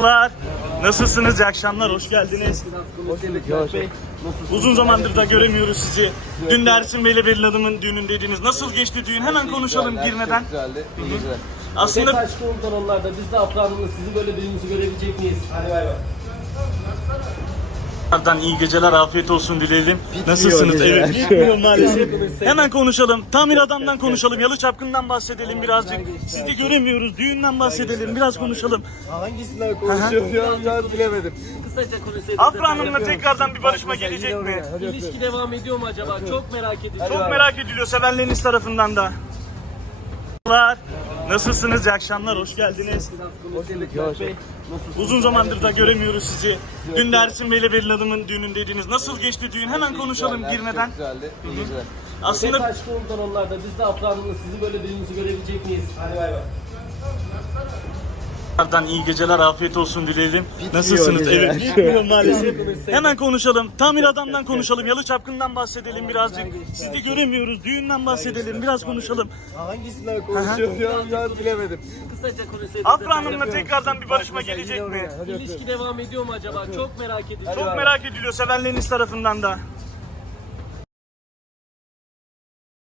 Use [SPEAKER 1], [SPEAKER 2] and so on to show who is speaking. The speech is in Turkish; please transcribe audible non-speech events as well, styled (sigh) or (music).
[SPEAKER 1] Merhabalar. Nasılsınız? İyi akşamlar. Hoş geldiniz.
[SPEAKER 2] Hoş bulduk Yavaş.
[SPEAKER 1] Uzun zamandır da göremiyoruz sizi. Dün de Ersin Bey'le Beril Hanım'ın düğünündeydiniz. Nasıl geçti düğün? Hemen konuşalım girmeden.
[SPEAKER 2] Güzeldi.
[SPEAKER 1] Aslında
[SPEAKER 3] Aslında aşkı komutan onlarda. Biz de Afran'la sizi böyle birbirimizi görebilecek miyiz? Hadi bay bay.
[SPEAKER 1] Tekrardan iyi geceler, afiyet olsun dileyelim. Nasılsınız? Evet, bitmiyor (laughs) maalesef. Hemen konuşalım. Tamir adamdan konuşalım. Yalı Çapkın'dan bahsedelim birazcık. Sizi göremiyoruz. Düğünden bahsedelim. Biraz konuşalım.
[SPEAKER 2] Hangisinden konuşuyor ya? Ben bilemedim.
[SPEAKER 3] Kısaca konuşalım.
[SPEAKER 1] Afra Hanım'la tekrardan bir barışma gelecek mi?
[SPEAKER 3] İlişki devam ediyor mu acaba? Çok merak ediyorum.
[SPEAKER 1] Çok merak ediliyor sevenleriniz tarafından da. Nasılsınız? İyi akşamlar. Hoş geldiniz.
[SPEAKER 2] Hoş bulduk Yavaş.
[SPEAKER 1] Uzun zamandır da göremiyoruz sizi. Dün de Ersin Bey'le Beril Hanım'ın düğünündeydiniz. Nasıl geçti düğün? Hemen konuşalım girmeden.
[SPEAKER 2] Güzeldi. İyi geceler.
[SPEAKER 1] Aslında
[SPEAKER 3] Aslında aşkı komutan onlarda. Biz de Afran'la sizi böyle birbirimizi görebilecek miyiz? Hadi bay bay.
[SPEAKER 1] Tekrardan iyi geceler, afiyet olsun dileyelim. Nasılsınız?
[SPEAKER 2] geceler.
[SPEAKER 1] Evet, bitmiyor maalesef. Hemen konuşalım. Tamir adamdan konuşalım. Yalı Çapkın'dan bahsedelim birazcık. Sizi göremiyoruz. Düğünden bahsedelim. Biraz konuşalım.
[SPEAKER 2] Hangisinden konuşuyor ya? Ben bilemedim.
[SPEAKER 3] Kısaca konuşalım.
[SPEAKER 1] Afra Hanım'la tekrardan bir barışma gelecek mi?
[SPEAKER 3] İlişki devam ediyor mu acaba? Çok merak ediyorum.
[SPEAKER 1] Çok merak ediliyor sevenleriniz tarafından da.